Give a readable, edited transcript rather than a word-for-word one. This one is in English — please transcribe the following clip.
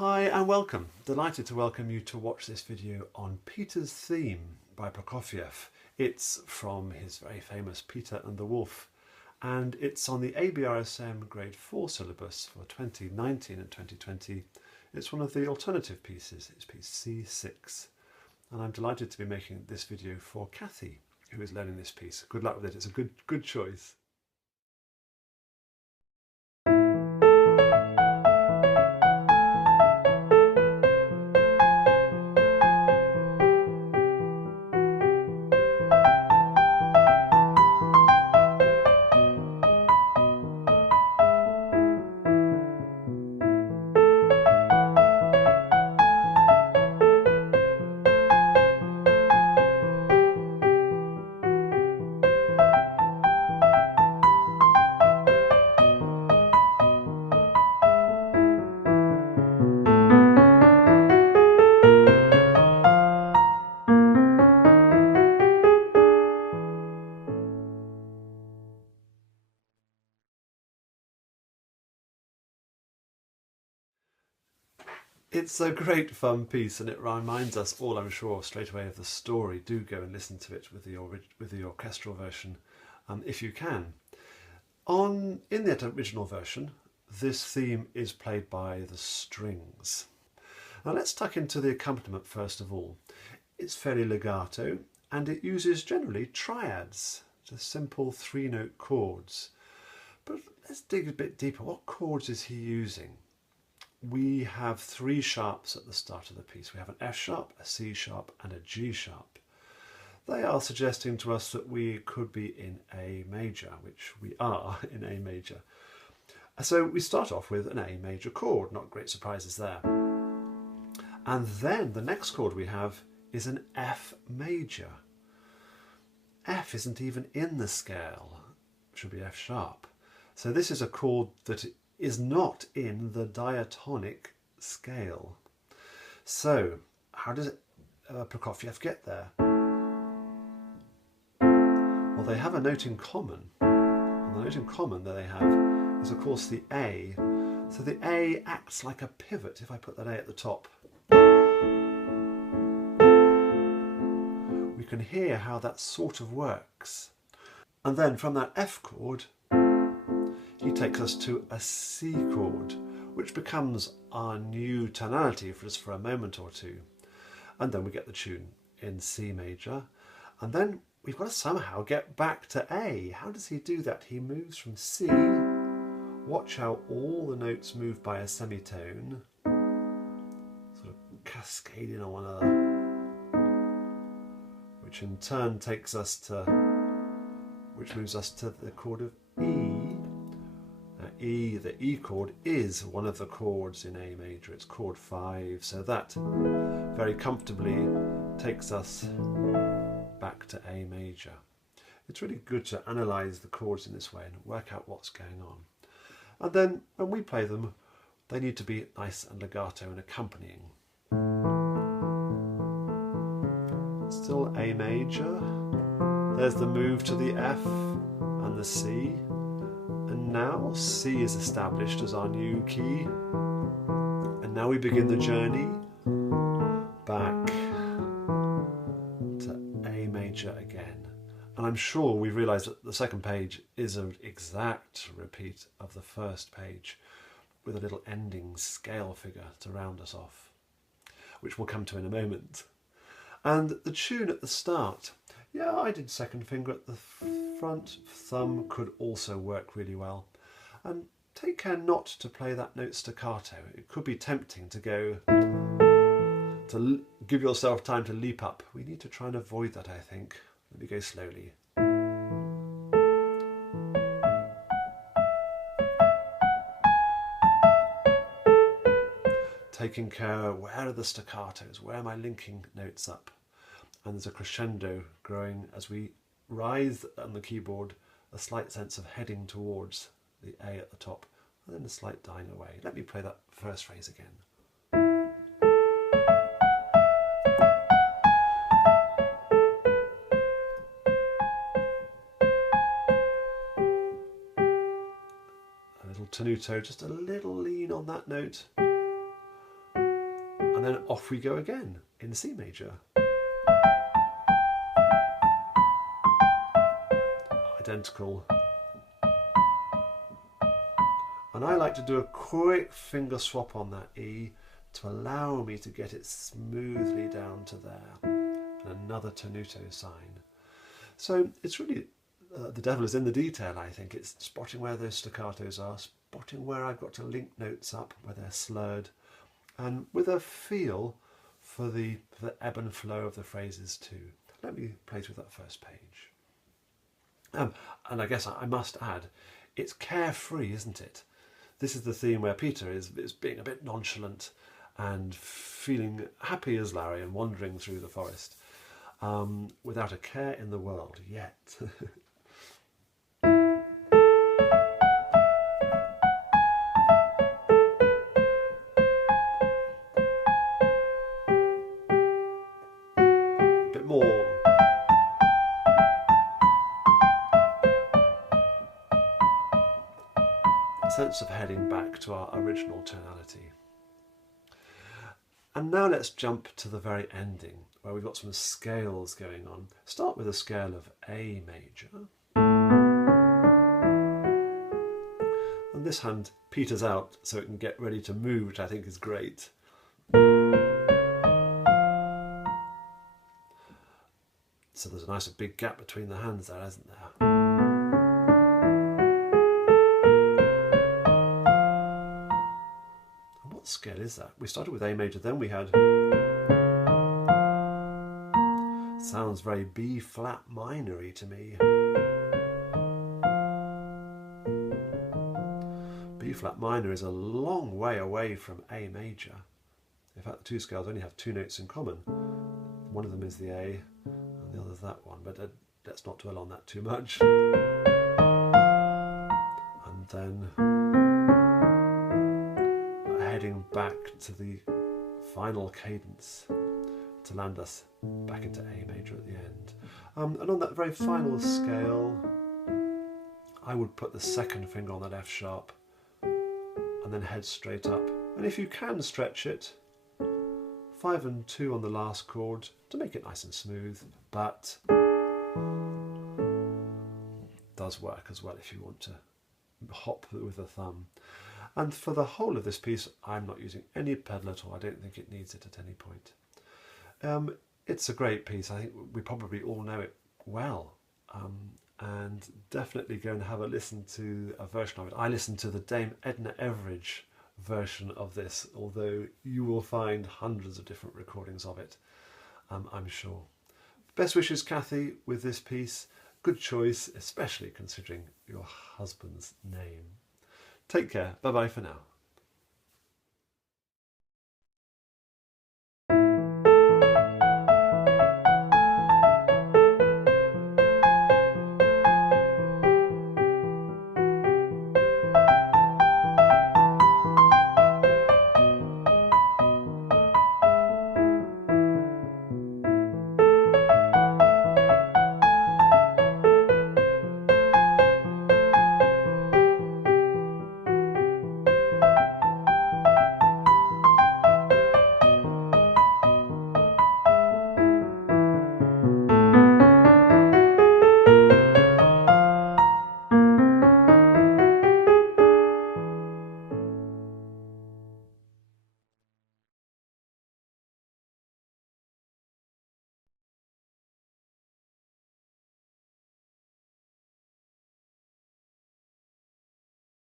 Hi and welcome. Delighted to welcome you to watch this video on Peter's Theme by Prokofiev. It's from his very famous Peter and the Wolf, and it's on the ABRSM Grade 4 syllabus for 2019 and 2020. It's one of the alternative pieces. It's piece C6, and I'm delighted to be making this video for Kathy, who is learning this piece. Good luck with it. It's a good choice. It's a great fun piece, and it reminds us all, I'm sure, straight away of the story. Do go and listen to it with the orchestral version, if you can. In that original version, this theme is played by the strings. Now let's tuck into the accompaniment first of all. It's fairly legato, and it uses generally triads, just simple three-note chords. But let's dig a bit deeper. What chords is he using? We have three sharps at the start of the piece. We have an F sharp, a C sharp and a G sharp. They are suggesting to us that we could be in A major, which we are in A major. So we start off with an A major chord, not great surprises there. And then the next chord we have is an F major. F isn't even in the scale, it should be F sharp. So this is a chord that is not in the diatonic scale. So how does Prokofiev get there? Well, they have a note in common, and the note in common that they have is of course the A. So the A acts like a pivot. If I put that A at the top, we can hear how that sort of works. And then from that F chord, he takes us to a C chord, which becomes our new tonality for us for a moment or two. And then we get the tune in C major. And then we've got to somehow get back to A. How does he do that? He moves from C. Watch how all the notes move by a semitone, sort of cascading on one another, which in turn takes us to, which moves us to the chord of E. E, the E chord, is one of the chords in A major. It's chord 5, so that very comfortably takes us back to A major. It's really good to analyse the chords in this way and work out what's going on. And then when we play them, they need to be nice and legato and accompanying. Still A major. There's the move to the F and the C. And now C is established as our new key, and now we begin the journey back to A major again. And I'm sure we realise that the second page is an exact repeat of the first page, with a little ending scale figure to round us off, which we'll come to in a moment. And the tune at the start, yeah, I did second finger at the front. Thumb could also work really well. And take care not to play that note staccato. It could be tempting to go, to give yourself time to leap up. We need to try and avoid that, I think. Let me go slowly. Taking care, where are the staccatos? Where am I linking notes up? And there's a crescendo growing as we rise on the keyboard, a slight sense of heading towards the A at the top, and then a slight dying away. Let me play that first phrase again. A little tenuto, just a little lean on that note. And then off we go again in C major. Identical. And I like to do a quick finger swap on that E to allow me to get it smoothly down to there. And another tenuto sign. So it's really, the devil is in the detail, I think. It's spotting where those staccatos are, spotting where I've got to link notes up, where they're slurred, and with a feel for the ebb and flow of the phrases too. Let me play through that first page. And I guess I must add, it's carefree, isn't it? This is the theme where Peter is being a bit nonchalant and feeling happy as Larry and wandering through the forest without a care in the world yet. A bit more. A sense of heading back to our original tonality. And now let's jump to the very ending, where we've got some scales going on. Start with a scale of A major. And this hand peters out so it can get ready to move, which I think is great. So there's a nice big gap between the hands there, isn't there? And what scale is that? We started with A major, then we had... Sounds very B flat minor-y to me. B flat minor is a long way away from A major. In fact, the two scales only have two notes in common. One of them is the A and the other is that one, but let's not dwell on that too much. And then heading back to the final cadence to land us back into A major at the end. And on that very final scale, I would put the second finger on that F sharp and then head straight up. And if you can stretch it, 5 and 2 on the last chord to make it nice and smooth, but does work as well if you want to hop with the thumb. And for the whole of this piece, I'm not using any pedal at all. I don't think it needs it at any point. It's a great piece. I think we probably all know it well, and definitely go and have a listen to a version of it. I listened to the Dame Edna Everage version of this, although you will find hundreds of different recordings of it, I'm sure. Best wishes, Kathy, with this piece. Good choice, especially considering your husband's name. Take care. Bye-bye for now.